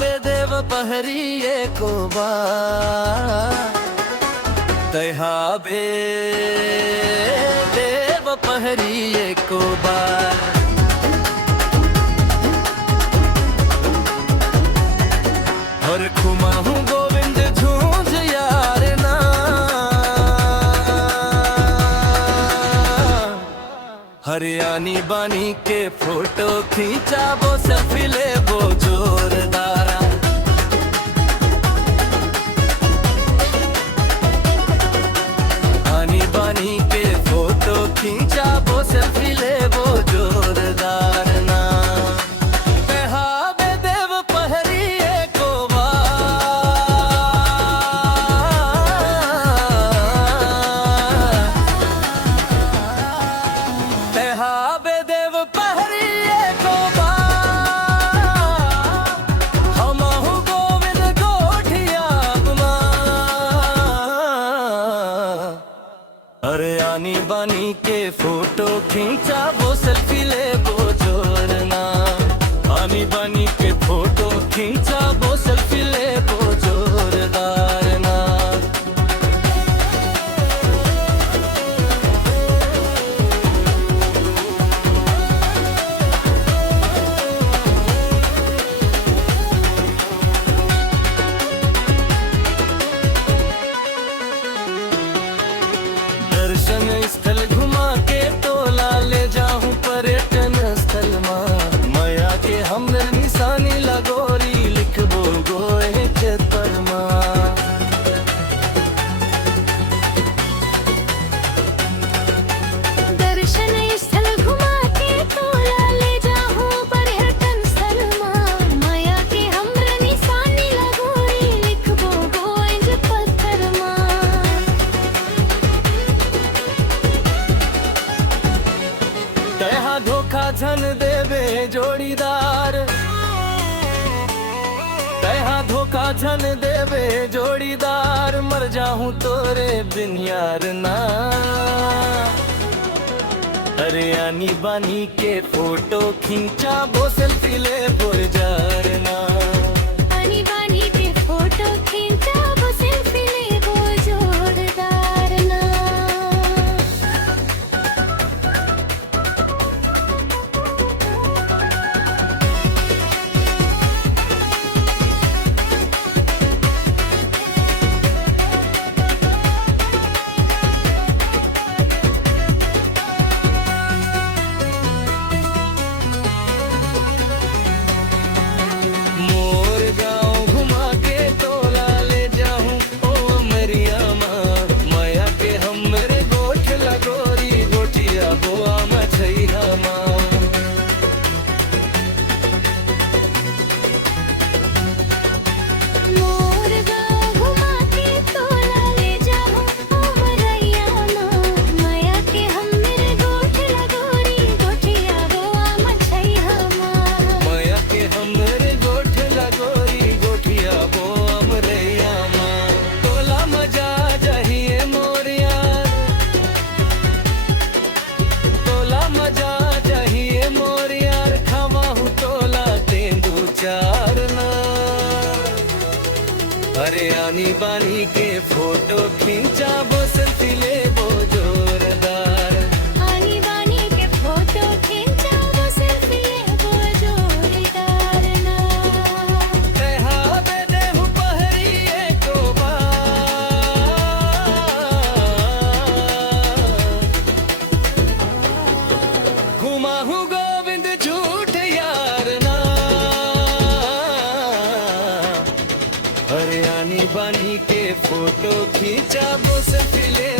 बे देव पहरिए को तहा बे देव पहरिए को और खुमा हूँ गोविंद झूझ यार ना हरियाणी बानी के फोटो खींचा वो सेल्फी ले वो जोरदार आनी बानी के फोटो खींचा वो सेल्फी ले वो जोरदार ना बे देव पहरिए को बे देव पहरिए को हम गोविंद गोठिया अरे आनी बानी के फोटो खींचा वो सेल्फी ले वो जोरना आनी बानी के फोटो खींचा वो सेल्फी ले वो जोरदार ना दर्शन स्थल घुमा के तोला ले जाऊं पर्यटन स्थल में माया के हमने निशानी लगोरी लिखबो गोए के परमा दर्शन स्थल घुमा के तोला ले जाऊं पर्यटन स्थल में माया के हमरे निशानी लगोरी लिखबो गोए के पत्थरमा तहा धोखा झन देवे जोड़ीदार तहा धोखा झन देवे जोड़ीदार मर जाऊं तोरे बिन यार ना अरे आनी बानी के फोटो खींचा वो सेल्फी ले बुरजार ना आनी बानी के फोटो खींचा वो सेल्फी ले वो जोरदार ना मोर गाँव घुमा के तोला ले जाऊं ओ मरिया माया के हमरे गोठ लगोरी गोठिया बोआ मछैया माँ मोर गाँव घुमा के तोला ले जाऊं ओ मरैया माया के हमरे गोठ लगोरी गोठिया बोआ मछैया माया के हमरे गोठ लगोरी गोठिया बोआ मरैया माँ तोला मजा चाहिए मोर यार तोला मजा चाहिए मोर यार खावा हूँ तोला तेंदू चार ना अरे आनी बानी के फोटो खींचा वो सेल्फी ले वो जोरदार आनी बानी के फोटो खींचा वो सेल्फी ले वो जोरदार ना तहा बे देव पहरिए को घुमा हूँ गोविंद झूठ यार ना अरे आनी बानी के फोटो खींचा वो सेल्फी ले